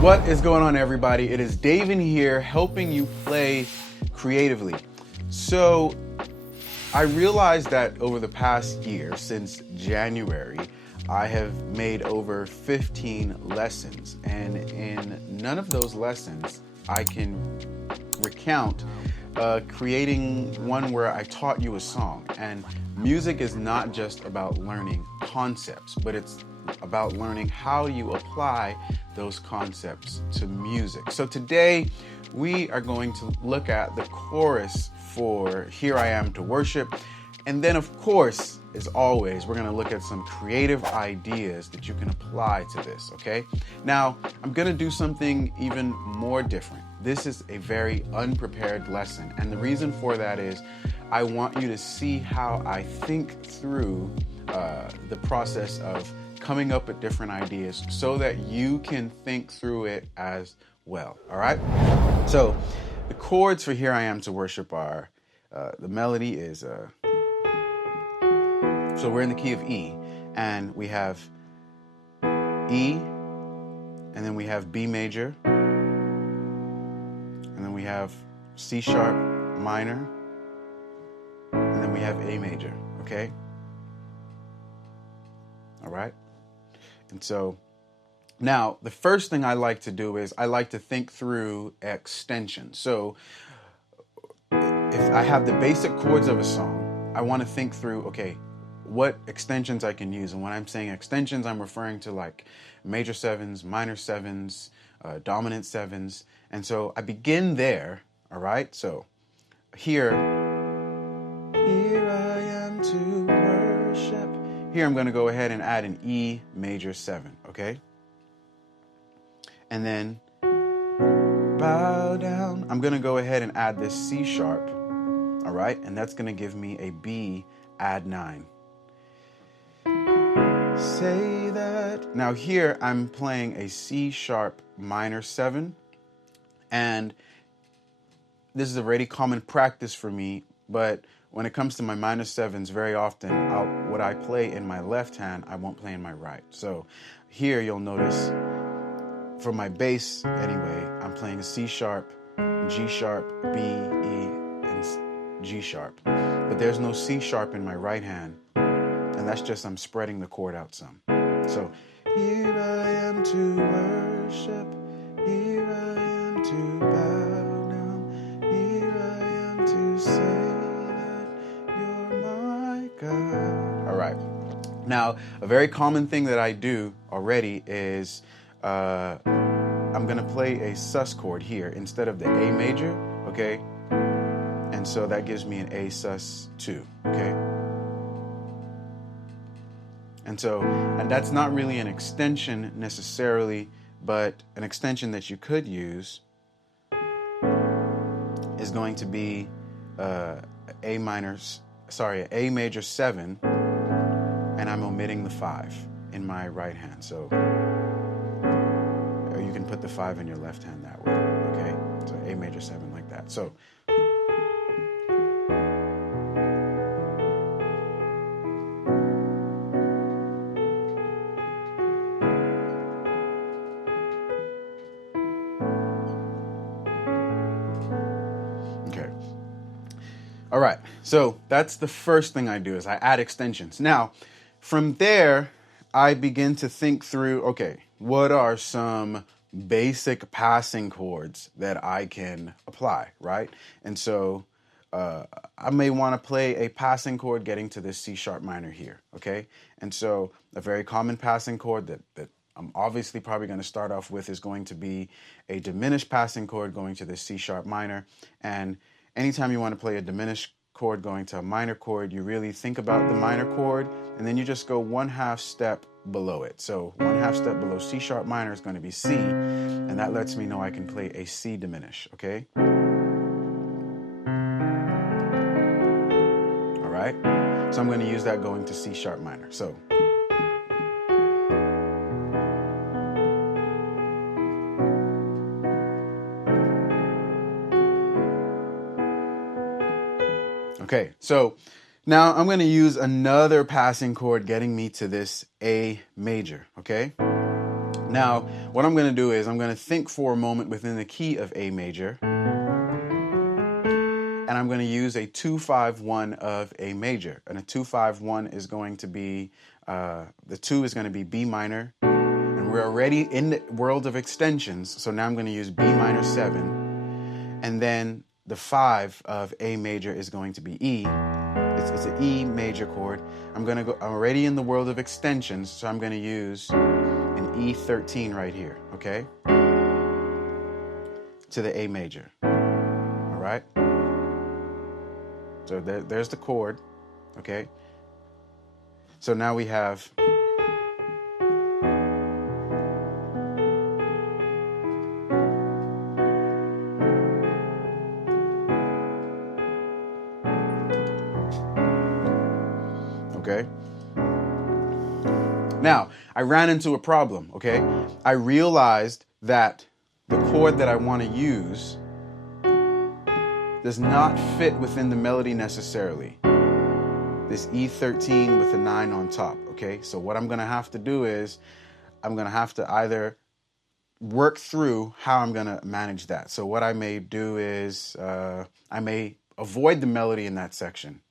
What is going on, everybody? It is Dave in here helping you play creatively. So I realized that over the past year, since January, I have made over 15 lessons, and in none of those lessons I can recount creating one where I taught you a song. And music is not just about learning concepts, but it's about learning how you apply those concepts to music. So today we are going to look at the chorus for Here I Am to Worship. And then, of course, as always, we're going to look at some creative ideas that you can apply to this, okay? Now, I'm going to do something even more different. This is a very unprepared lesson, and the reason for that is I want you to see how I think through the process of coming up with different ideas so that you can think through it as well, all right? So the chords for Here I Am to Worship are, the melody is, so we're in the key of E, and we have E, and then we have B major, and then we have C sharp minor, and then we have A major, okay? All right? And so now the first thing I like to do is I like to think through extensions. So if I have the basic chords of a song, I want to think through, okay, what extensions I can use. And when I'm saying extensions, I'm referring to like major sevens, minor sevens, dominant sevens. And so I begin there, all right? So here I am to worship. Here I'm going to go ahead and add an E major 7, okay? And then bow down. I'm going to go ahead and add this C sharp, all right? And that's going to give me a B add 9. Say that. Now here I'm playing a C sharp minor 7, and this is a very common practice for me, but when it comes to my minor 7s, very often what I play in my left hand, I won't play in my right. So here you'll notice for my bass anyway, I'm playing a C sharp, G sharp, B, E, and G sharp. But there's no C sharp in my right hand. And that's just I'm spreading the chord out some. So, here I am to worship, here I am to bow down, here I am to say that you're my God. All right. Now, a very common thing that I do already is I'm going to play a sus chord here instead of the A major, okay? And so that gives me an A sus 2, okay? And that's not really an extension necessarily, but an extension that you could use is going to be A major 7, and I'm omitting the 5 in my right hand. So, or you can put the 5 in your left hand that way, okay? So A major 7 like that. So, all right, so that's the first thing I do is I add extensions. Now, from there, I begin to think through, okay, what are some basic passing chords that I can apply, right? And so I may want to play a passing chord getting to this C sharp minor here, okay? And so a very common passing chord that I'm obviously probably going to start off with is going to be a diminished passing chord going to this C sharp minor. And anytime you want to play a diminished chord going to a minor chord, you really think about the minor chord, and then you just go 1/2 step below it. So 1/2 step below C sharp minor is going to be C, and that lets me know I can play a C diminished, okay? All right? So I'm going to use that going to C sharp minor. So okay, so now I'm going to use another passing chord getting me to this A major, okay? Now, what I'm going to do is I'm going to think for a moment within the key of A major, and I'm going to use a 2-5-1 of A major. And a 2-5-1 is going to be, the 2 is going to be B minor, and we're already in the world of extensions, so now I'm going to use B minor 7, and then the 5 of A major is going to be E. It's an E major chord. I'm already in the world of extensions, so I'm going to use an E13 right here, okay? To the A major, all right? So there's the chord, okay? So now we have okay? Now, I ran into a problem, okay? I realized that the chord that I want to use does not fit within the melody necessarily. This E13 with the 9 on top, okay? So what I'm going to have to do is I'm going to have to either work through how I'm going to manage that. So what I may do is I may avoid the melody in that section.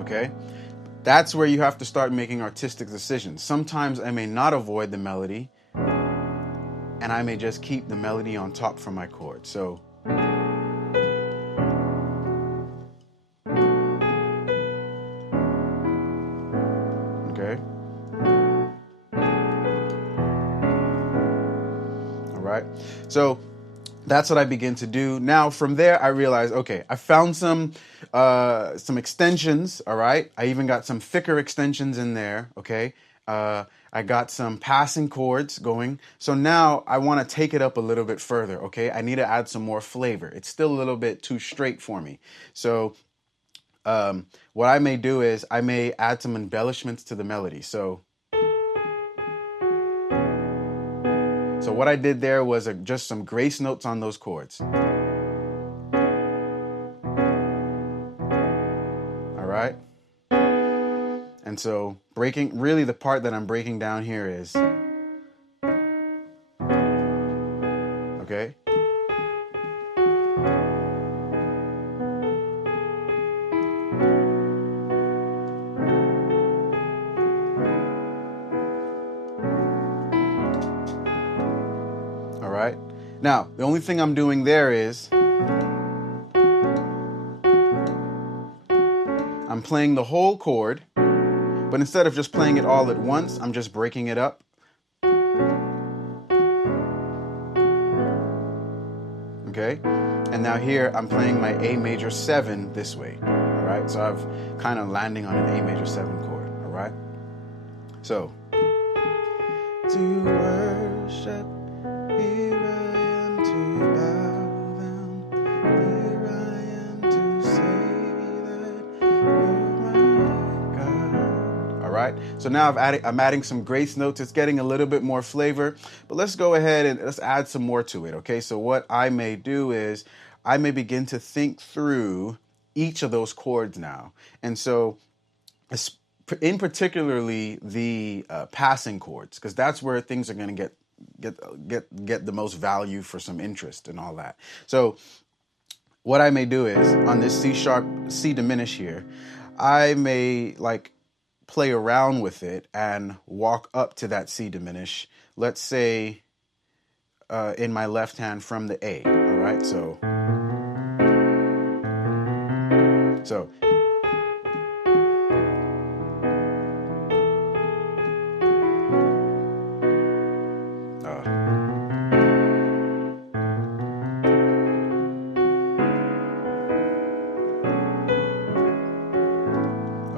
Okay? That's where you have to start making artistic decisions. Sometimes I may not avoid the melody, and I may just keep the melody on top for my chord. So okay. All right. So that's what I begin to do. Now, from there, I realize, okay, I found some extensions, all right? I even got some thicker extensions in there, okay? I got some passing chords going. So now I want to take it up a little bit further, okay? I need to add some more flavor. It's still a little bit too straight for me. So what I may do is I may add some embellishments to the melody. So what I did there was just some grace notes on those chords. All right? And so really the part that I'm breaking down here is, okay? All right? Now, the only thing I'm doing there is I'm playing the whole chord, but instead of just playing it all at once, I'm just breaking it up. Okay? And now here I'm playing my A major 7 this way. All right? So I've kind of landing on an A major 7 chord. All right? So, to worship, here I am to bow down, here I am to say that you're my God. All right, so now I'm adding some grace notes. It's getting a little bit more flavor, but let's go ahead and let's add some more to it, okay? So what I may do is I may begin to think through each of those chords now. And so in particularly the passing chords, because that's where things are going to get the most value for some interest and all that. So what I may do is on this C sharp, C diminished here, I may like play around with it and walk up to that C diminished, let's say in my left hand from the A, all right? So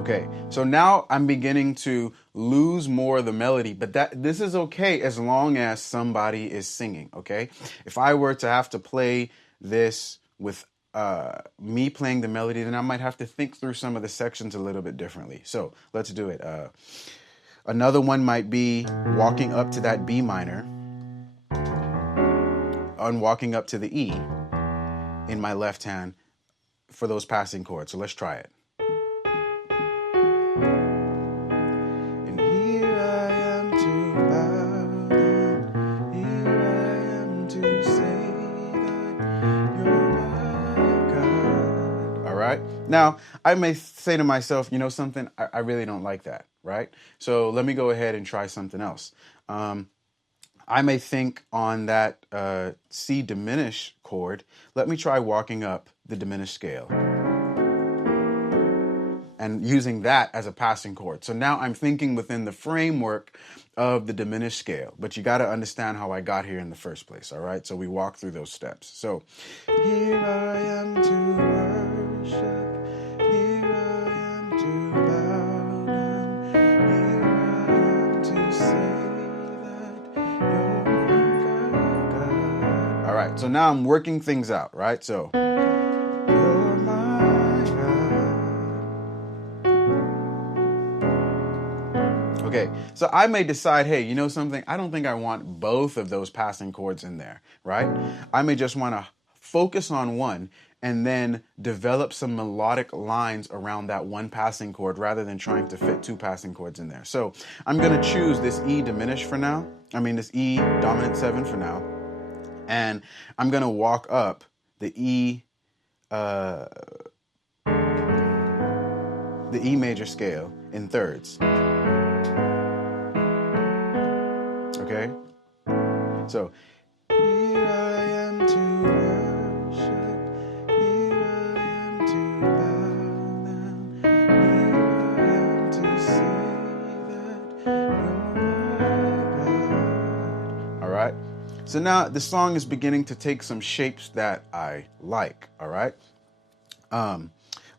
okay, so now I'm beginning to lose more of the melody, but this is okay as long as somebody is singing, okay? If I were to have to play this with me playing the melody, then I might have to think through some of the sections a little bit differently. So let's do it. Another one might be walking up to that B minor on walking up to the E in my left hand for those passing chords. So let's try it. And here I am to bow down, here I am to say that you're my God. All right? Now, I may say to myself, you know something, I really don't like that, right? So let me go ahead and try something else. I may think on that C diminished chord, let me try walking up the diminished scale and using that as a passing chord. So now I'm thinking within the framework of the diminished scale, but you got to understand how I got here in the first place, all right? So we walk through those steps. So here I am to worship, here I am to bow down, here I am to say that you're my God. All right, so now I'm working things out, right? So you're my God. Okay, so I may decide, hey, you know something? I don't think I want both of those passing chords in there, right? I may just want to focus on one and then develop some melodic lines around that one passing chord rather than trying to fit two passing chords in there. So I'm going to choose this E diminished for now. This E dominant 7 for now. And I'm going to walk up the E major scale in thirds. Okay? So here I am to worship, here I am to bow down, here I am to say that you're my God. All right? So now the song is beginning to take some shapes that I like, all right?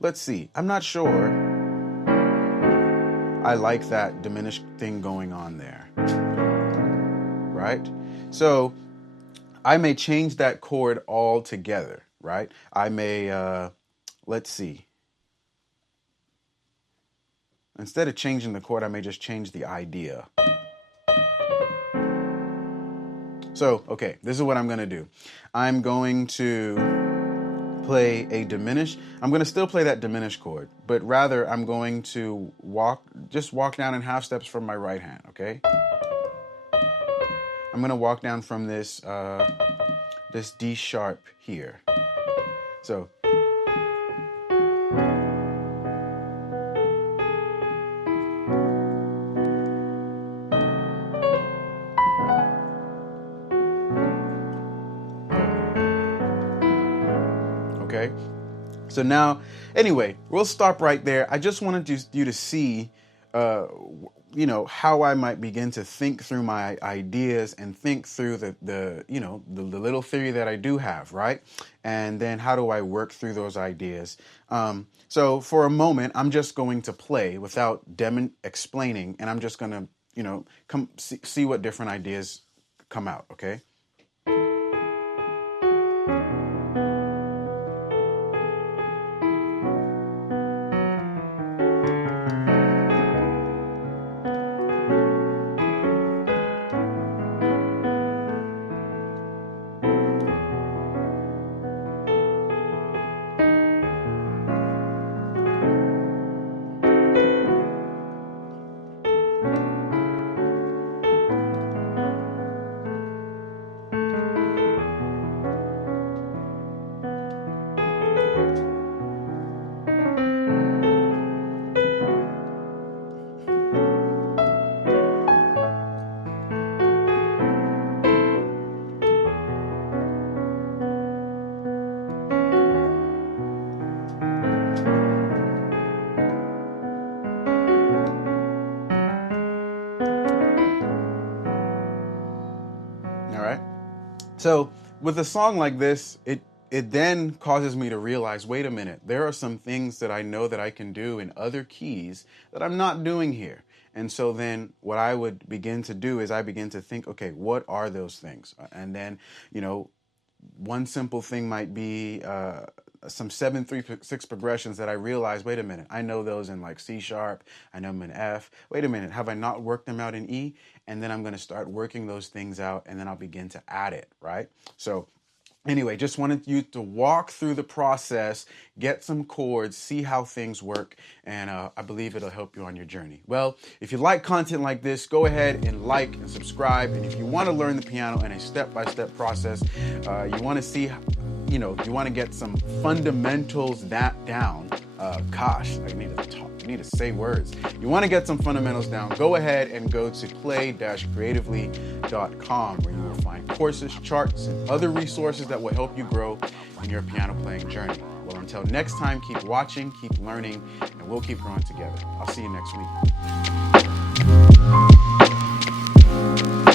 Let's see. I'm not sure I like that diminished thing going on there, right? So I may change that chord altogether, right? I may, let's see. Instead of changing the chord, I may just change the idea. So, okay, this is what I'm going to do. I'm going to play a diminished. I'm going to still play that diminished chord, but rather I'm going to just walk down in half steps from my right hand, okay? I'm going to walk down from this D sharp here. So, okay. So now, anyway, we'll stop right there. I just wanted you to see, how I might begin to think through my ideas and think through the little theory that I do have, right? And then how do I work through those ideas? So for a moment, I'm just going to play without explaining, and I'm just going to see what different ideas come out, okay? So with a song like this, it then causes me to realize, wait a minute, there are some things that I know that I can do in other keys that I'm not doing here. And so then what I would begin to do is I begin to think, okay, what are those things? And then, one simple thing might be some 7-3-6 progressions that I realized, wait a minute, I know those in like C sharp, I know them in F. Wait a minute, have I not worked them out in E? And then I'm going to start working those things out, and then I'll begin to add it, right? So anyway, just wanted you to walk through the process, get some chords, see how things work, and I believe it'll help you on your journey. Well, if you like content like this, go ahead and like and subscribe. And if you want to learn the piano in a step-by-step process, you want to see, you want to get some fundamentals down. Gosh, I need to talk. I need to say words. You want to get some fundamentals down, go ahead and go to play-creatively.com, where you will find courses, charts, and other resources that will help you grow in your piano playing journey. Well, until next time, keep watching, keep learning, and we'll keep growing together. I'll see you next week.